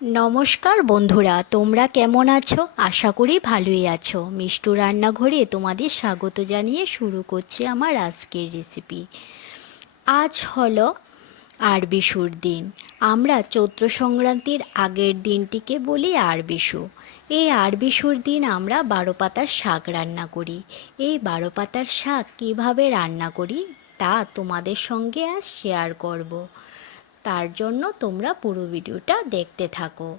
নমস্কার বন্ধুরা, তোমরা কেমন আছো? আশা করি ভালোই আছো। মিষ্টু রান্নাঘরে তোমাদের স্বাগত জানিয়ে শুরু করছি আমার আজকের রেসিপি আজ হলো আরবিশুর দিন। আমরা চৈত্র সংক্রান্তির আগের দিনটিকে বলি আরবিশু এই আরবিশুর দিন আমরা বারো পাতার শাক রান্না করি। এই বারো পাতার শাক কীভাবে রান্না করি তা তোমাদের সঙ্গে আজ শেয়ার করব। তার জন্য তোমরা পুরো ভিডিওটা দেখতে থাকো।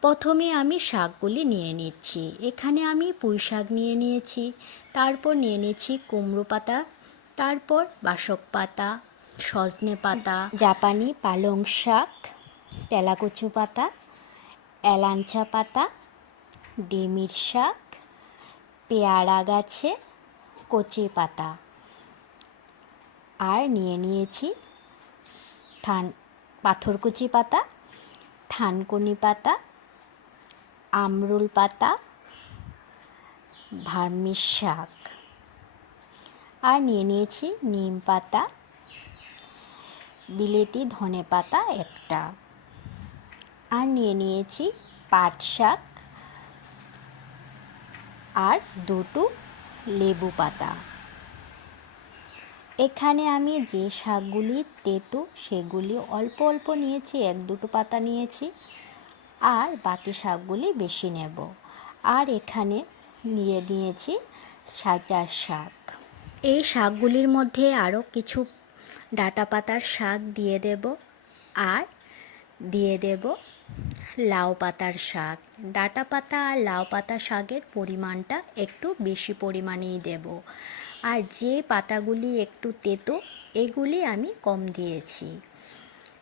প্রথমে আমি শাকগুলি নিয়ে নিচ্ছি। এখানে আমি পুঁই শাক নিয়ে নিয়েছি। তারপর নিয়ে নিয়েছি কুমড়ো পাতা। তারপর বাসক পাতা, সজনে পাতা, জাপানি পালং শাক, তেলাকুচু পাতা এলাঞ্চা পাতা, ডিমির শাক, পেয়ারা গাছে, কচি পাতা। আর নিয়ে নিয়েছি থান পাথরকুচি পাতা, থানকুনি পাতা, আমরুল পাতা ভার্মিস শাক। আর নিয়ে নিয়েছি নিম পাতা, বিলেতি ধনে পাতা একটা। আর নিয়ে নিয়েছি পাট শাক, আর দুটো লেবু পাতা। এখানে আমি যে শাকগুলি, তেতো সেগুলি অল্প অল্প নিয়েছি, এক দুটো পাতা নিয়েছি আর বাকি শাকগুলি বেশি নেব। আর এখানে নিয়ে দিয়েছি সাজার শাক। এই শাকগুলির মধ্যে আরও কিছু ডাটা পাতার শাক দিয়ে দেব আর দিয়ে দেব লাউ পাতার শাক। ডাটা পাতা আর লাউ পাতা শাকের পরিমাণটা একটু বেশি পরিমাণেই দেব। আর যে পাতাগুলি একটু তেতো, এগুলি আমি কম দিয়েছি।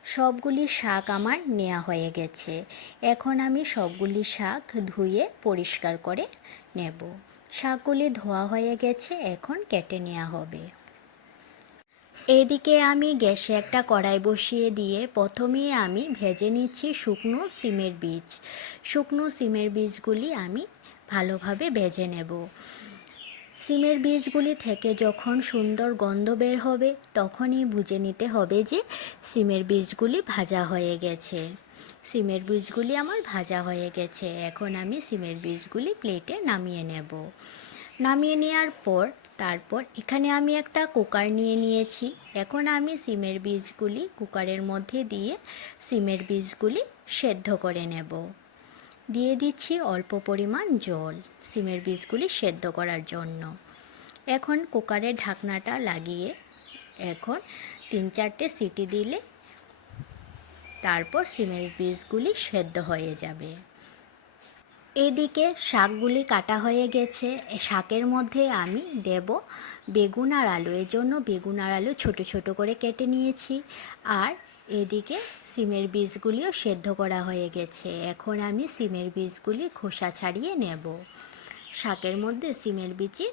সবগুলি শাক আমার নেওয়া হয়ে গেছে। এখন আমি সবগুলি শাক ধুয়ে পরিষ্কার করে নেব। শাকগুলি ধোয়া হয়ে গেছে, এখন কেটে নেওয়া হবে। এদিকে আমি গ্যাসে একটা কড়াই বসিয়ে দিয়ে প্রথমে আমি ভেজে নিচ্ছি শুকনো সিমের বীজ। শুকনো সিমের বীজগুলি আমি ভালোভাবে ভেজে নেব। সিমের বীজগুলি থেকে যখন সুন্দর গন্ধ বের হবে, তখনই বুঝে নিতে হবে যে সিমের বীজগুলি ভাজা হয়ে গেছে। সিমের বীজগুলি আমার ভাজা হয়ে গেছে। এখন আমি সিমের বীজগুলি প্লেটে নামিয়ে নেব। নামিয়ে নেওয়ার পর, তারপর এখানে আমি একটা কুকার নিয়ে নিয়েছি। এখন আমি সিমের বীজগুলি কুকারের মধ্যে দিয়ে সিমের বীজগুলি সেদ্ধ করে নেব। দিয়ে দিচ্ছি অল্প পরিমাণ জল সিমের বীজগুলি সেদ্ধ করার জন্য। এখন কুকারের ঢাকনাটা লাগিয়ে এখন তিন চারটে সিটি দিলে তারপর সিমের বীজগুলি সেদ্ধ হয়ে যাবে। এদিকে শাকগুলি কাটা হয়ে গেছে। শাকের মধ্যে আমি দেব বেগুন আর আলু। এর জন্য বেগুন আর আলু ছোটো ছোটো করে কেটে নিয়েছি। আর এদিকে সিমের বীজগুলিও সেদ্ধ করা হয়ে গেছে। এখন আমি সিমের বীজগুলির খোসা ছাড়িয়ে নেব। শাকের মধ্যে সিমের বীজের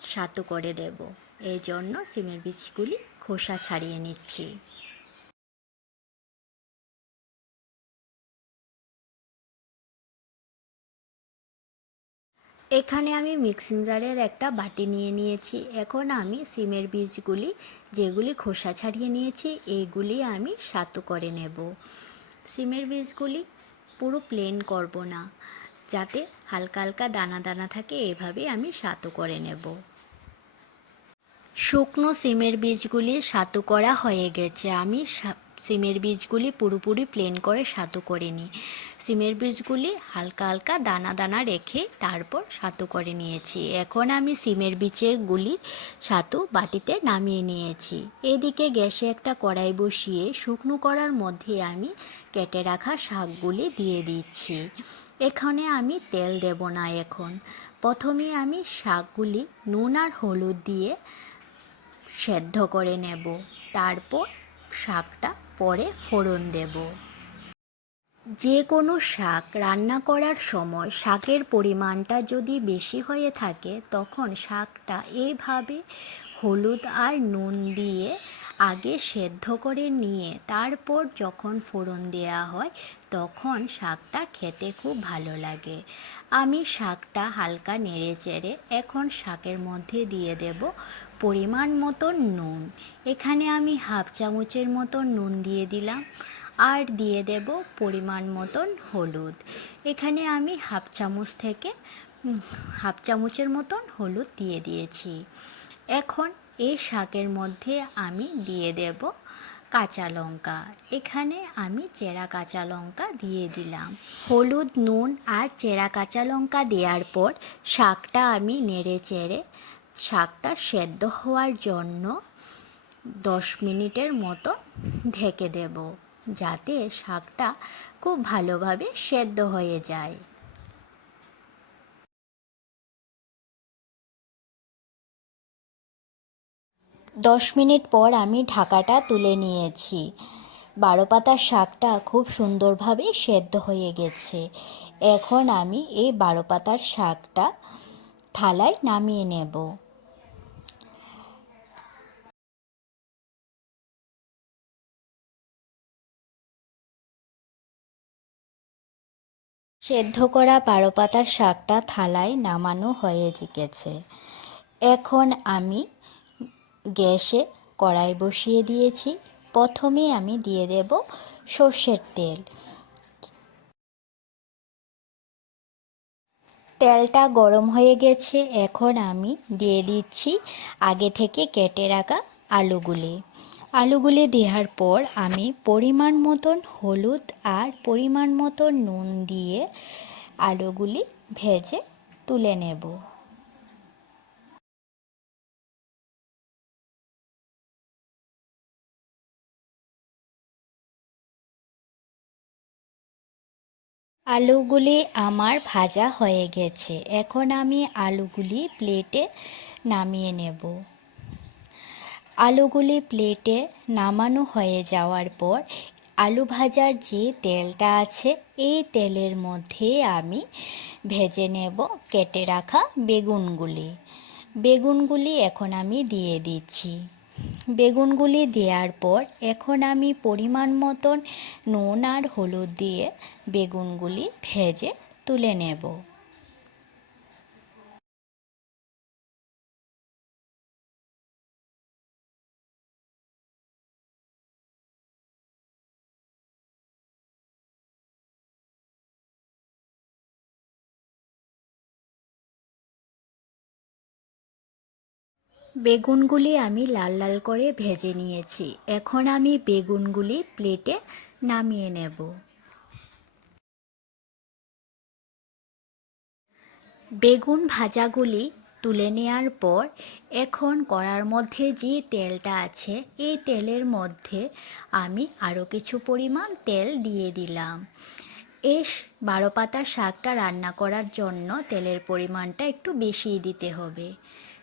সাতু করে দেব। এই জন্য সিমের বীজগুলি খোসা ছাড়িয়ে নিচ্ছি। এখানে আমি মিক্সিং জারের একটা বাটি নিয়ে নিয়েছি। এখন আমি সিমের বীজগুলি, যেগুলি খোসা ছাড়িয়ে নিয়েছি এইগুলি আমি সাতু করে নেব। সিমের বীজগুলি পুরো প্লেন করব না, যাতে হালকা হালকা দানা দানা থাকে, এভাবে আমি সাতু করে নেব। শুকনো সিমের বীজগুলি সাতু করা হয়ে গেছে। আমি সিমের বীজগুলি পুরোপুরি প্লেন করে সাতু করে নিই। সিমের বীজগুলি হালকা হালকা দানা দানা রেখে তারপর সাতু করে নিয়েছি। এখন আমি সিমের বীজের গুলি সাতু বাটিতে নামিয়ে নিয়েছি। এদিকে গ্যাসে একটা কড়াই বসিয়ে শুকনো করার মধ্যে আমি কেটে রাখা শাকগুলি দিয়ে দিচ্ছি। এখানে আমি তেল দেব না এখন। প্রথমে আমি শাকগুলি নুন আর হলুদ দিয়ে সেদ্ধ করে নেব। তারপর শাকটা পরে ফোড়ন দেব। যে কোনো শাক রান্না করার সময় শাকের পরিমাণটা যদি বেশি হয়ে থাকে, তখন শাকটা এইভাবে হলুদ আর নুন দিয়ে আগে সেদ্ধ করে নিয়ে তারপর যখন ফোড়ন দেওয়া হয়, তখন শাকটা খেতে খুব ভালো লাগে। আমি শাকটা হালকা নেড়ে চেড়ে এখন শাকের মধ্যে দিয়ে দেব পরিমাণ মতো নুন। এখানে আমি হাফ চামচের মতো নুন দিয়ে দিলাম আর দিয়ে দেব পরিমাণ মতন হলুদ। এখানে আমি হাফ চামচ থেকে হাফ চামচের মতন হলুদ দিয়ে দিয়েছি। এখন এই শাকের মধ্যে আমি দিয়ে দেব কাঁচা লঙ্কা। এখানে আমি চেরা কাঁচা লঙ্কা দিয়ে দিলাম। হলুদ, নুন আর চেরা কাঁচা লঙ্কা দেওয়ার পর শাকটা আমি নেড়ে চেড়ে শাকটা সেদ্ধ হওয়ার জন্য দশ মিনিটের মতো ঢেকে দেব যাতে শাকটা খুব ভালোভাবে সেদ্ধ হয়ে যায়। দশ মিনিট পর আমি ঢাকাটা তুলে নিয়েছি। বারো পাতার শাকটা খুব সুন্দরভাবে সেদ্ধ হয়ে গেছে। এখন আমি এই বারো পাতার শাকটা থালায় নামিয়ে নেব। সেদ্ধ করা বারো পাতার শাকটা থালায় নামানো হয়ে গেছে। এখন আমি গ্যাসে কড়াই বসিয়ে দিয়েছি। প্রথমে আমি দিয়ে দেব সর্ষের তেল। তেলটা গরম হয়ে গেছে। এখন আমি দিয়ে দিচ্ছি আগে থেকে কেটে রাখা আলুগুলি। আলুগুলি দেওয়ার পর আমি পরিমাণ মতন হলুদ আর পরিমাণ মতন নুন দিয়ে আলুগুলি ভেজে তুলে নেব। আলুগুলি আমার ভাজা হয়ে গেছে। এখন আমি আলুগুলি প্লেটে নামিয়ে নেব। আলুগুলি প্লেটে নামানো হয়ে যাওয়ার পর আলু ভাজার যে তেলটা আছে, এই তেলের মধ্যে আমি ভেজে নেব কেটে রাখা বেগুনগুলি। বেগুনগুলি এখন আমি দিয়ে দিচ্ছি। বেগুনগুলি দেওয়ার পর এখন আমি পরিমাণ মতন নুন আর হলুদ দিয়ে বেগুনগুলি ভেজে তুলে নেব। বেগুনগুলি আমি লাল লাল করে ভেজে নিয়েছি। এখন আমি বেগুনগুলি প্লেটে নামিয়ে নেব। বেগুন ভাজাগুলি তুলে নেওয়ার পর এখন কড়ার মধ্যে যে তেলটা আছে, এই তেলের মধ্যে আমি আরও কিছু পরিমাণ তেল দিয়ে দিলাম। এই বারো পাতা শাকটা রান্না করার জন্য তেলের পরিমাণটা একটু বেশি দিতে হবে।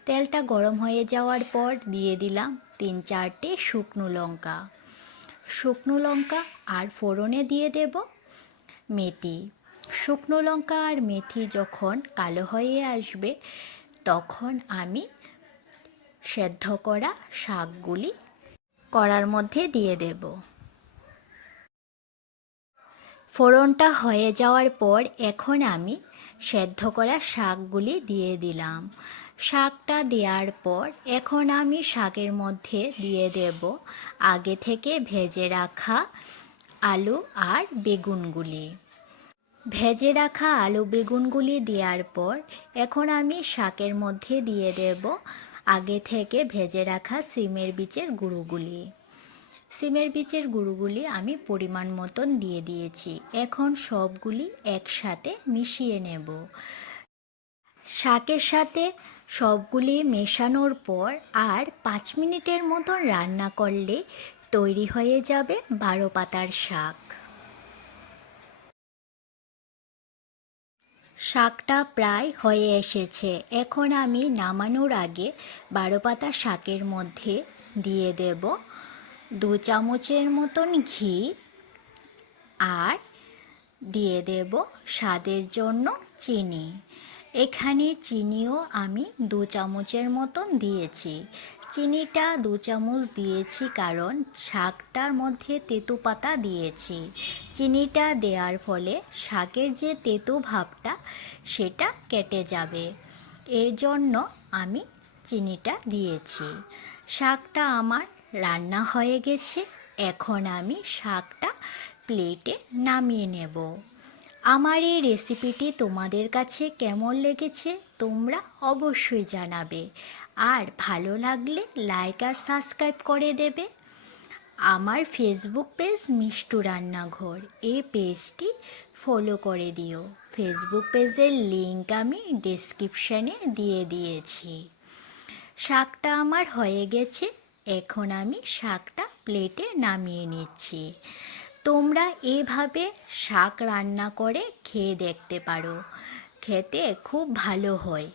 তেলটা গরম হয়ে যাওয়ার পর দিয়ে দিলাম তিন চারটে শুকনো লঙ্কা। শুকনো লঙ্কা আর ফোড়নে দিয়ে দেব মেথি। শুকনো লঙ্কা আর মেথি যখন কালো হয়ে আসবে, তখন আমি সেদ্ধ করা শাকগুলি করার মধ্যে দিয়ে দেব। ফোড়নটা হয়ে যাওয়ার পর এখন আমি সেদ্ধ করা শাকগুলি দিয়ে দিলাম। শাকটা দেওয়ার পর এখন আমি শাকের মধ্যে দিয়ে দেব আগে থেকে ভেজে রাখা আলু আর বেগুনগুলি। ভেজে রাখা আলু বেগুনগুলি দেওয়ার পর এখন আমি শাকের মধ্যে দিয়ে দেব আগে থেকে ভেজে রাখা সিমের বীজের গুঁড়োগুলি। সিমের বীজের গুঁড়োগুলি আমি পরিমাণ মতন দিয়ে দিয়েছি। এখন সবগুলি একসাথে মিশিয়ে নেব। শাকের সাথে সবগুলি মেশানোর পর আর পাঁচ মিনিটের মতন রান্না করলে তৈরি হয়ে যাবে বারো পাতার শাক। শাকটা প্রায় হয়ে এসেছে। এখন আমি নামানোর আগে বারো পাতা শাকের মধ্যে দিয়ে দেব দু চামচের মতন ঘি আর দিয়ে দেব স্বাদের জন্য চিনি। এখানে চিনিও আমি দু চামচের মতন দিয়েছি। চিনিটা দু চামচ দিয়েছি কারণ শাকটার মধ্যে তেঁতু পাতা দিয়েছি। চিনিটা দেওয়ার ফলে শাকের যে তেঁতু ভাবটা, সেটা কেটে যাবে। এই জন্য আমি চিনিটা দিয়েছি। শাকটা আমার রান্না হয়ে গেছে। এখন আমি শাকটা প্লেটে নামিয়ে নেব। আমার এই রেসিপিটি তোমাদের কাছে কেমন লেগেছে তোমরা অবশ্যই জানাবে। আর ভালো লাগলে লাইক আর সাবস্ক্রাইব করে দেবে। আমার ফেসবুক পেজ মিষ্টু রান্নাঘর। এই পেজটি ফলো করে দিও। ফেসবুক পেজের লিংক আমি ডেসক্রিপশানে দিয়ে দিয়েছি। শাকটা আমার হয়ে গেছে। এখন আমি শাকটা প্লেটে নামিয়ে নিচ্ছি। তোমরা এভাবে শাক রান্না করে খেয়ে দেখতে পারো। খেতে খুব ভালো হয়।